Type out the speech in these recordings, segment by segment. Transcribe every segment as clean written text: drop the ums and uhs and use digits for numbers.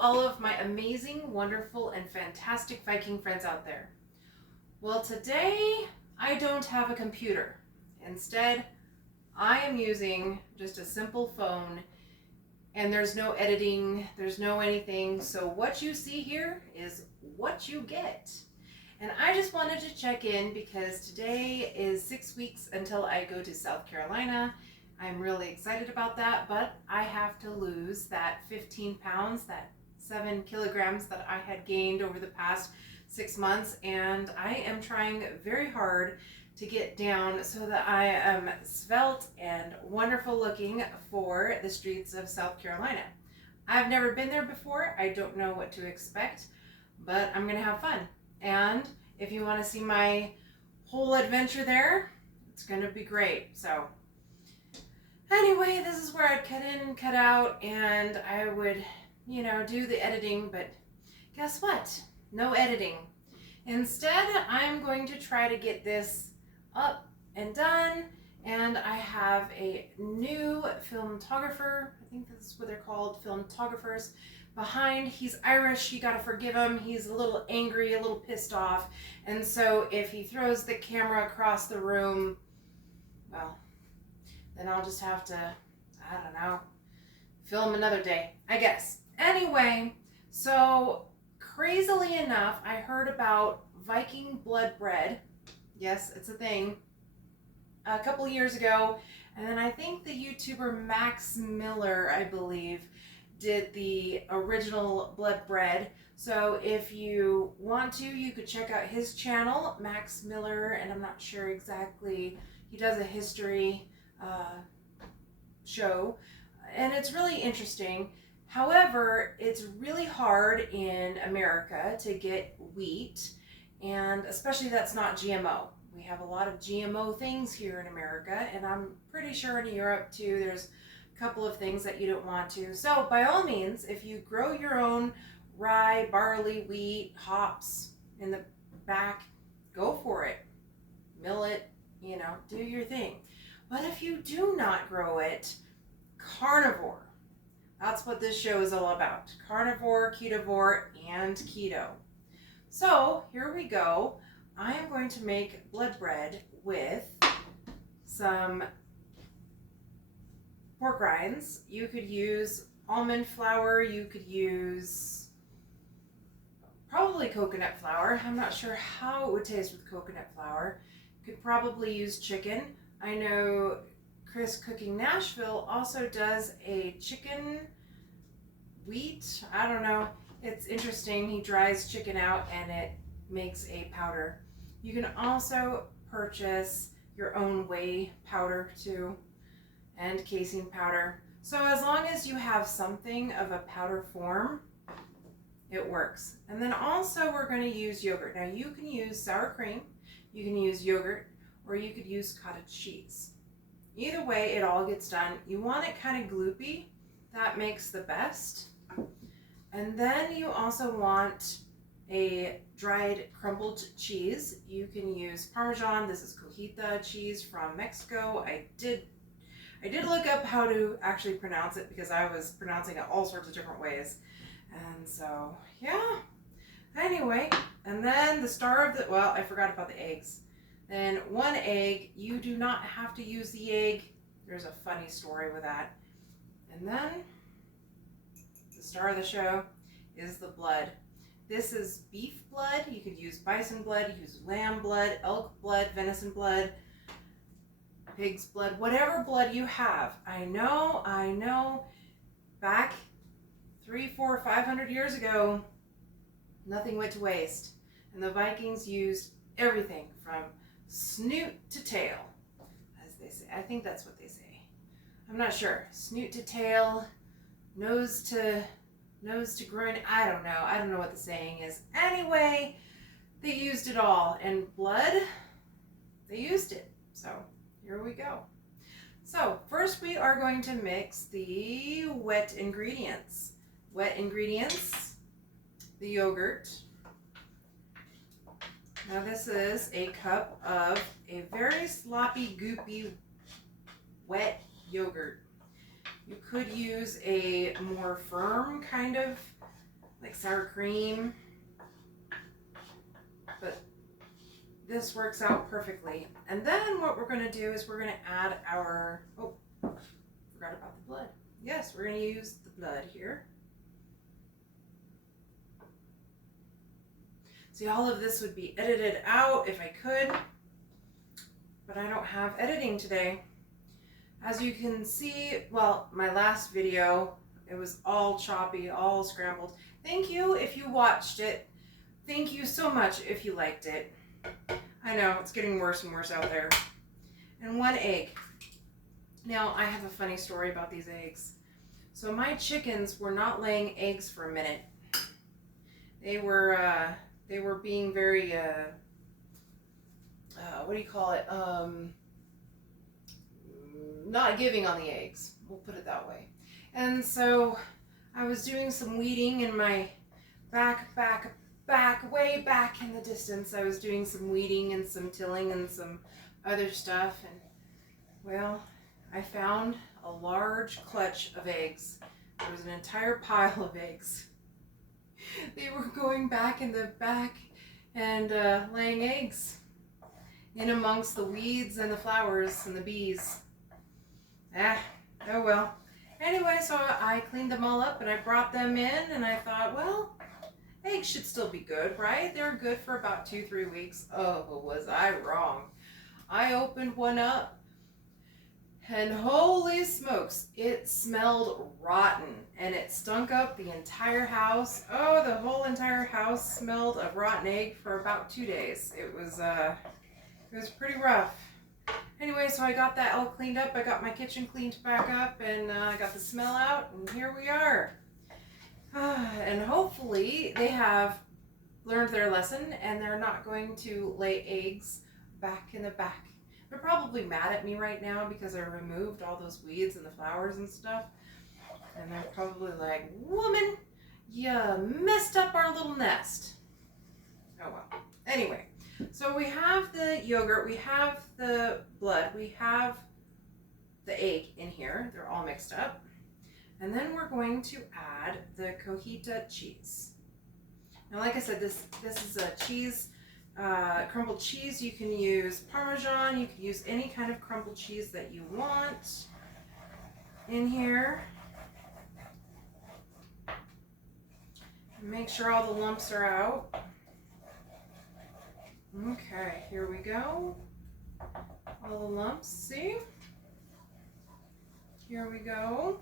all of my amazing, wonderful, and fantastic Viking friends out there. Well, today I don't have a computer. Instead, I am using just a simple phone, and there's no editing, there's no anything. So what you see here is what you get. And I just wanted to check in because today is 6 weeks until I go to South Carolina. I'm really excited about that, but I have to lose that 15 pounds, that 7 kilograms that I had gained over the past 6 months, and I am trying very hard to get down so that I am svelte and wonderful looking for the streets of South Carolina. I've never been there before. I don't know what to expect, but I'm gonna have fun. And if you want to see my whole adventure there, it's gonna be great. So anyway, this is where I'd cut in and cut out, and I would, do the editing, but guess what? No editing. Instead, I'm going to try to get this up and done, and I have a new filmographer. I think that's what they're called, filmographers, behind. He's Irish, you gotta forgive him. He's a little angry, a little pissed off, and so if he throws the camera across the room, well, then I'll just have to, I don't know, film another day, I guess. Anyway, so crazily enough, I heard about Viking blood bread. Yes, it's a thing. A couple years ago, and then I think the YouTuber Max Miller, I believe, did the original blood bread. So if you want to, you could check out his channel, Max Miller, and I'm not sure exactly, he does a history show, and it's really interesting. However, it's really hard in America to get wheat, and especially that's not GMO. We have a lot of GMO things here in America, and I'm pretty sure in Europe too, there's a couple of things that you don't want to. So by all means, if you grow your own rye, barley, wheat, hops in the back, go for it. Mill it, do your thing. But if you do not grow it, carnivore. That's what this show is all about. Carnivore, ketovore, and keto. So here we go. I am going to make blood bread with some pork rinds. You could use almond flour. You could use probably coconut flour. I'm not sure how it would taste with coconut flour. You could probably use chicken. I know Chris Cooking Nashville also does a chicken wheat. I don't know. It's interesting. He dries chicken out and it makes a powder. You can also purchase your own whey powder too, and casein powder. So as long as you have something of a powder form, it works. And then also we're going to use yogurt. Now you can use sour cream, you can use yogurt, or you could use cottage cheese. Either way, it all gets done. You want it kind of gloopy. That makes the best. And then you also want a dried crumbled cheese. You can use Parmesan. This is cojita cheese from Mexico. I did look up how to actually pronounce it because I was pronouncing it all sorts of different ways. And so, yeah. Anyway, and then the star of the, well, I forgot about the eggs. Then 1 egg. You do not have to use the egg. There's a funny story with that. And then the star of the show is the blood. This is beef blood. You could use bison blood, you could use lamb blood, elk blood, venison blood, pig's blood, whatever blood you have. I know, back 300, 400, 500 years ago, nothing went to waste. And the Vikings used everything from snoot to tail, as they say. I think that's what they say. I'm not sure. Snoot to tail, nose to groin. I don't know what the saying is. Anyway, they used it all. And blood, they used it. So here we go. So first we are going to mix the wet ingredients. Wet ingredients, the yogurt. Now this is a cup of a very sloppy, goopy, wet yogurt. You could use a more firm kind of like sour cream. But this works out perfectly. And then what we're going to do is we're going to add our, oh, forgot about the blood. Yes, we're going to use the blood here. See, all of this would be edited out if I could, but I don't have editing today. As you can see, well, my last video, it was all choppy, all scrambled. Thank you if you watched it. Thank you so much if you liked it. I know, it's getting worse and worse out there. And 1 egg. Now, I have a funny story about these eggs. So my chickens were not laying eggs for a minute. They were being very, what do you call it? Not giving on the eggs. We'll put it that way. And so I was doing some weeding in my way back in the distance. I was doing some weeding and some tilling and some other stuff. And well, I found a large clutch of eggs. There was an entire pile of eggs. They were going back in the back and laying eggs in amongst the weeds and the flowers and the bees. Oh well. Anyway, so I cleaned them all up and I brought them in and I thought, well, eggs should still be good, right? They're good for about 2-3 weeks. Oh, was I wrong. I opened one up and holy smokes, it smelled rotten and it stunk up the entire house. Oh, the whole entire house smelled of rotten egg for about 2 days. It was pretty rough. Anyway, so I got that all cleaned up. I got my kitchen cleaned back up and I got the smell out and here we are. And hopefully they have learned their lesson and they're not going to lay eggs back in the back. They're probably mad at me right now because I removed all those weeds and the flowers and stuff. And they're probably like, woman, you messed up our little nest. Oh well. Anyway, so we have the yogurt, we have the blood, we have the egg in here. They're all mixed up. And then we're going to add the cojita cheese. Now, like I said, this is a cheese, crumbled cheese. You can use Parmesan. You can use any kind of crumbled cheese that you want in here. Make sure all the lumps are out. Okay, here we go. All the lumps, see? Here we go.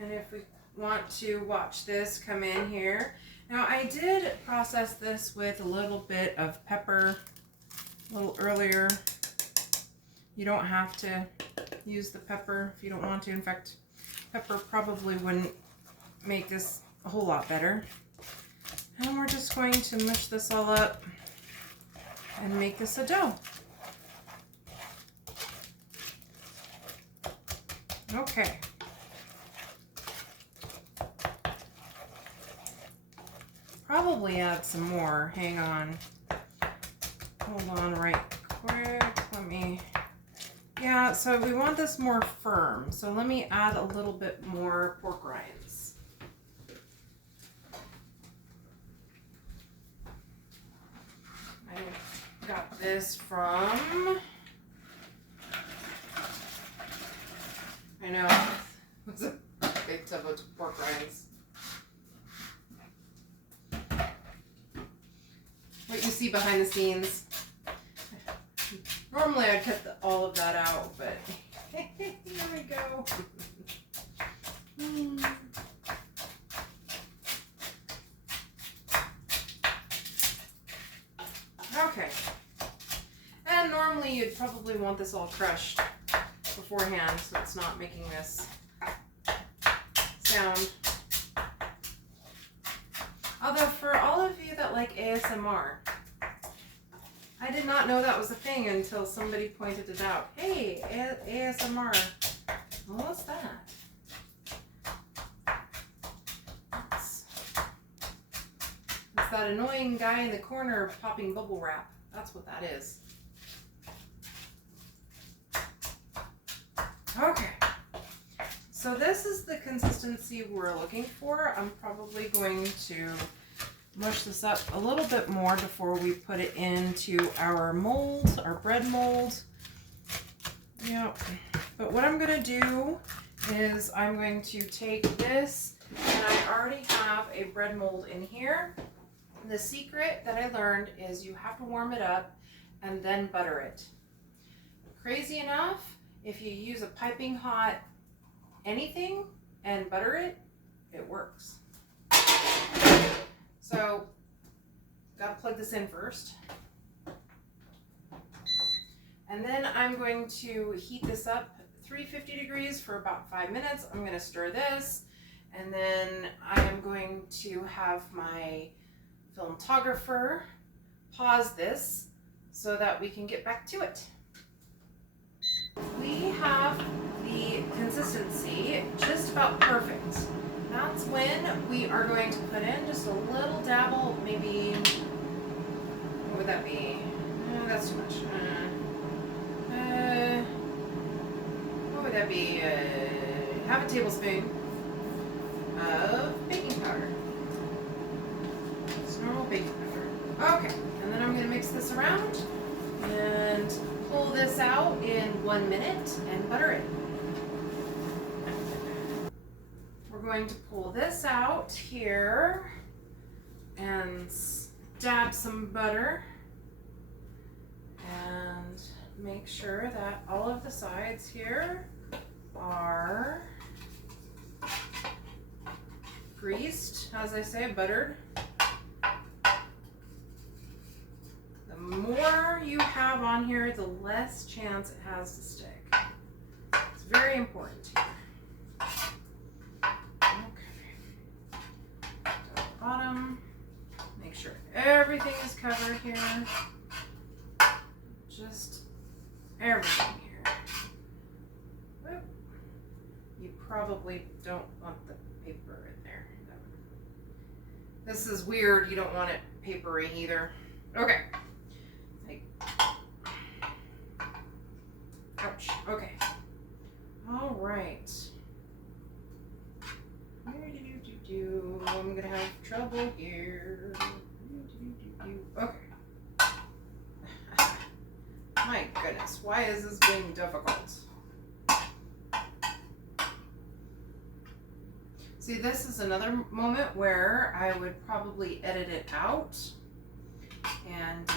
And if we want to watch this come in here. Now I did process this with a little bit of pepper a little earlier. You don't have to use the pepper if you don't want to. In fact, pepper probably wouldn't make this a whole lot better. And we're just going to mush this all up and make this a dough. Okay. Probably add some more. Hang on. Hold on right quick. Let me... Yeah, so we want this more firm. So let me add a little bit more pork rinds. I got this from... I know. It's a big tub of pork rinds. What you see behind the scenes. Normally I'd cut all of that out, but here we go. Okay. And normally you'd probably want this all crushed beforehand so it's not making this sound. Although for all of you that like ASMR, I did not know that was a thing until somebody pointed it out. Hey, ASMR. Well, what's that? It's that annoying guy in the corner popping bubble wrap. That's what that is. consistency we're looking for, I'm probably going to mush this up a little bit more before we put it into our mold, our bread mold. Yep. But what I'm going to do is I'm going to take this, and I already have a bread mold in here. The secret that I learned is you have to warm it up and then butter it. Crazy enough, if you use a piping hot anything and butter it, it works. So, gotta plug this in first. And then I'm going to heat this up 350 degrees for about 5 minutes. I'm going to stir this, and then I am going to have my filmographer pause this so that we can get back to it. We have the consistency just about perfect. That's when we are going to put in just a little dabble, maybe, what would that be? That's too much. What would that be? Half a tablespoon of baking powder. It's normal baking powder. Okay, and then I'm going to mix this around and pull this out in 1 minute and butter it. We're going to pull this out here and dab some butter and make sure that all of the sides here are greased, as I say, buttered. The more you have on here, the less chance it has to stick. It's very important here. Okay. To the bottom. Make sure everything is covered here. Just everything here. Whoop. You probably don't want the paper in there. This is weird. You don't want it papery either. Okay. Ouch. Okay. All right. I'm gonna have trouble here. Okay. My goodness, why is this being difficult? See, this is another moment where I would probably edit it out and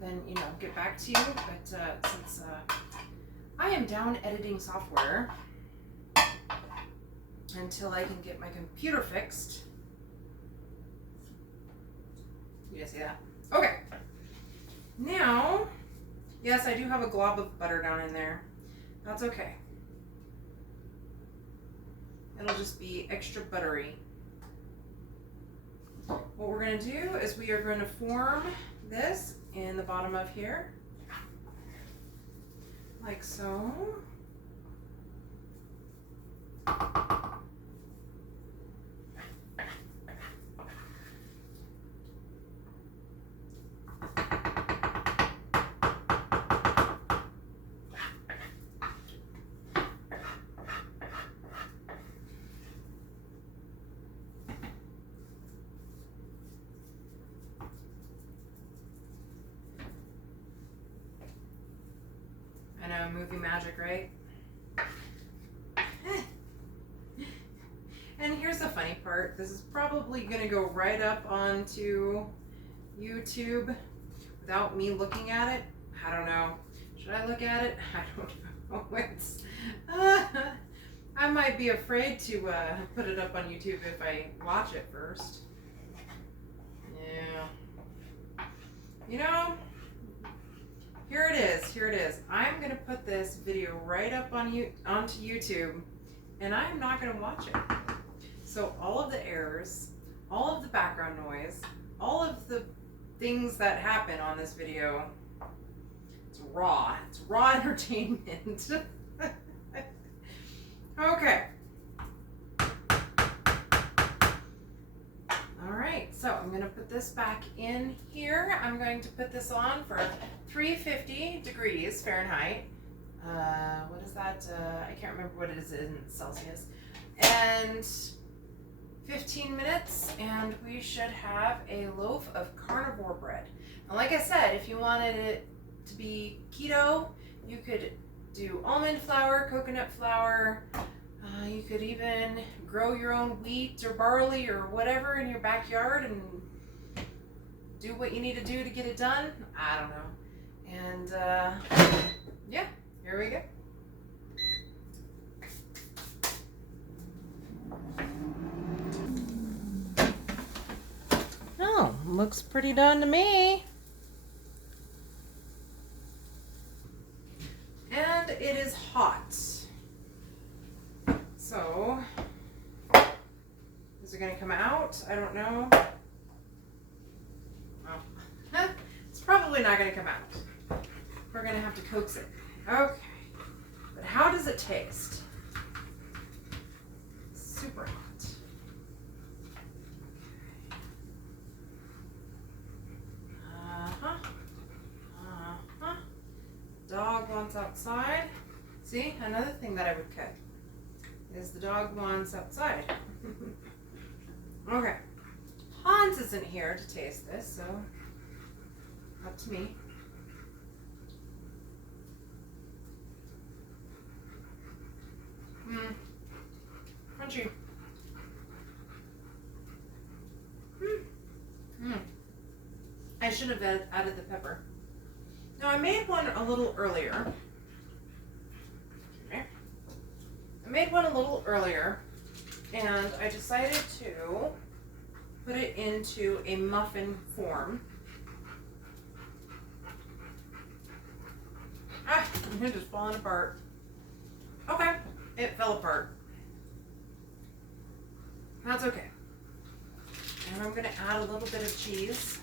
then, you know, get back to you. But since I am down editing software until I can get my computer fixed. You guys see that? Okay. Now, yes, I do have a glob of butter down in there. That's okay. It'll just be extra buttery. What we're going to do is we are going to form this in the bottom of here, like so. I know, movie magic, right? And here's the funny part. This is probably going to go right up onto YouTube without me looking at it. I don't know. Should I look at it? I don't know. It's, I might be afraid to put it up on YouTube if I watch it first. Yeah. You know, here it is. Here it is. I'm going to put this video right up on onto YouTube, and I'm not going to watch it. So all of the errors, all of the background noise, all of the things that happen on this video, it's raw. It's raw entertainment. Okay. All right, so I'm going to put this back in here. I'm going to put this on for 350 degrees Fahrenheit. what is that? I can't remember what it is in Celsius. And 15 minutes, and we should have a loaf of carnivore bread. And like I said, if you wanted it to be keto, you could do almond flour, coconut flour. You could even grow your own wheat or barley or whatever in your backyard and do what you need to do to get it done. I don't know. And yeah, here we go. Oh, looks pretty done to me. And it is hot. So, is it going to come out? I don't know. Oh. It's probably not going to come out. We're going to have to coax it. Okay. But how does it taste? Super hot. Dog wants outside. See, another thing that I would cut is the dog wants outside. Okay. Hans isn't here to taste this, so up to me. Crunchy. I should have added the pepper. Now I made one a little earlier. Okay. I made one a little earlier, and I decided to put it into a muffin form. It's just falling apart. Okay, it fell apart. That's okay. And I'm going to add a little bit of cheese.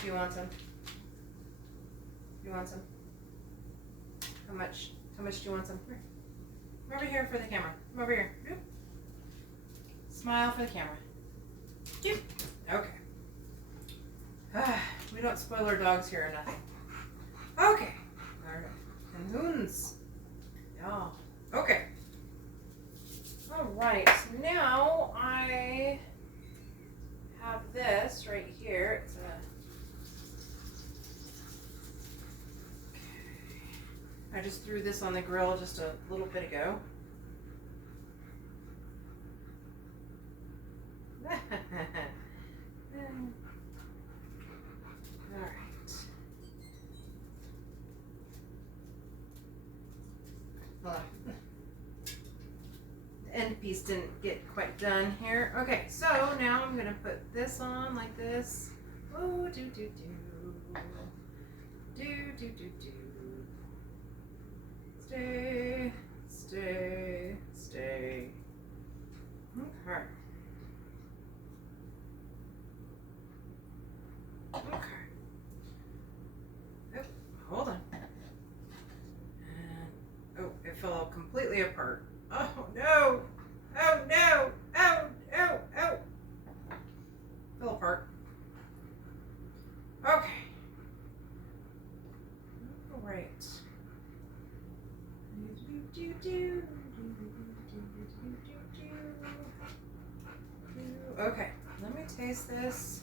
Do you want some? Do you want some? How much? How much do you want some? Here. Come over here for the camera. Come over here. Doop. Smile for the camera. Doop. Okay. We don't spoil our dogs here or nothing. Okay. Alright. And hoons. Yeah. Okay. Alright. So now I have this right here. It's I just threw this on the grill just a little bit ago. All right. Hold on. The end piece didn't get quite done here. Okay, so now I'm gonna put this on like this. Oh, do do do. Do do do do. Stay, stay, stay. Okay. Okay. Oh, hold on. And, oh, it fell completely apart. Oh no! Oh no! Oh, oh, oh! Fell apart. Okay. All right. Okay, let me taste this.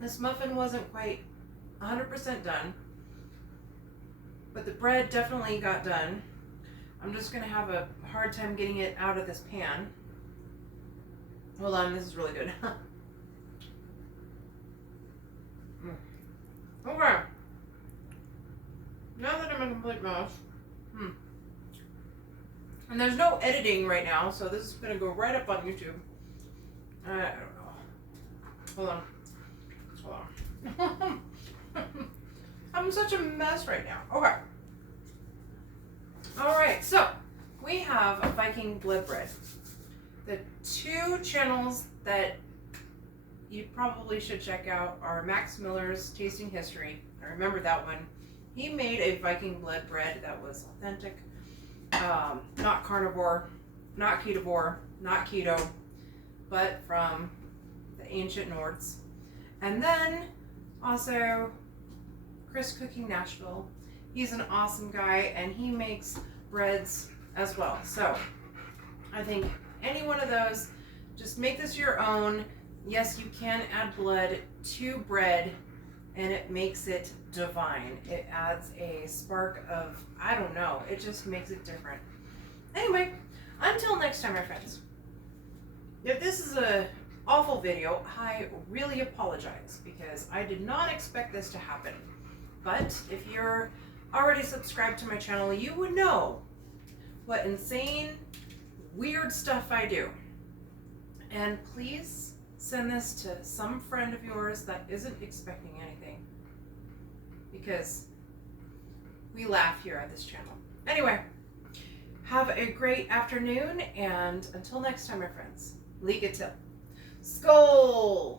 This muffin wasn't quite 100% done, but the bread definitely got done. I'm just going to have a hard time getting it out of this pan. Hold on, this is really good. Okay. Now that I'm a complete mess. And there's no editing right now, so this is going to go right up on YouTube. I don't know. Hold on. Hold on. I'm such a mess right now. Okay. Alright, so we have a Viking blood bread. The two channels that you probably should check out our Max Miller's Tasting History. I remember that one. He made a Viking blood bread that was authentic, not carnivore, not ketovore, not keto, but from the ancient Nords. And then also Chris Cooking Nashville. He's an awesome guy, and he makes breads as well. So I think any one of those, just make this your own. Yes, you can add blood to bread, and it makes it divine. It adds a spark of, I don't know, it just makes it different. Anyway, until next time, my friends. If this is a awful video, I really apologize because I did not expect this to happen. But if you're already subscribed to my channel, you would know what insane, weird stuff I do. And please send this to some friend of yours that isn't expecting anything, because we laugh here at this channel. Anyway, have a great afternoon, and until next time, my friends, Liga till. Skål!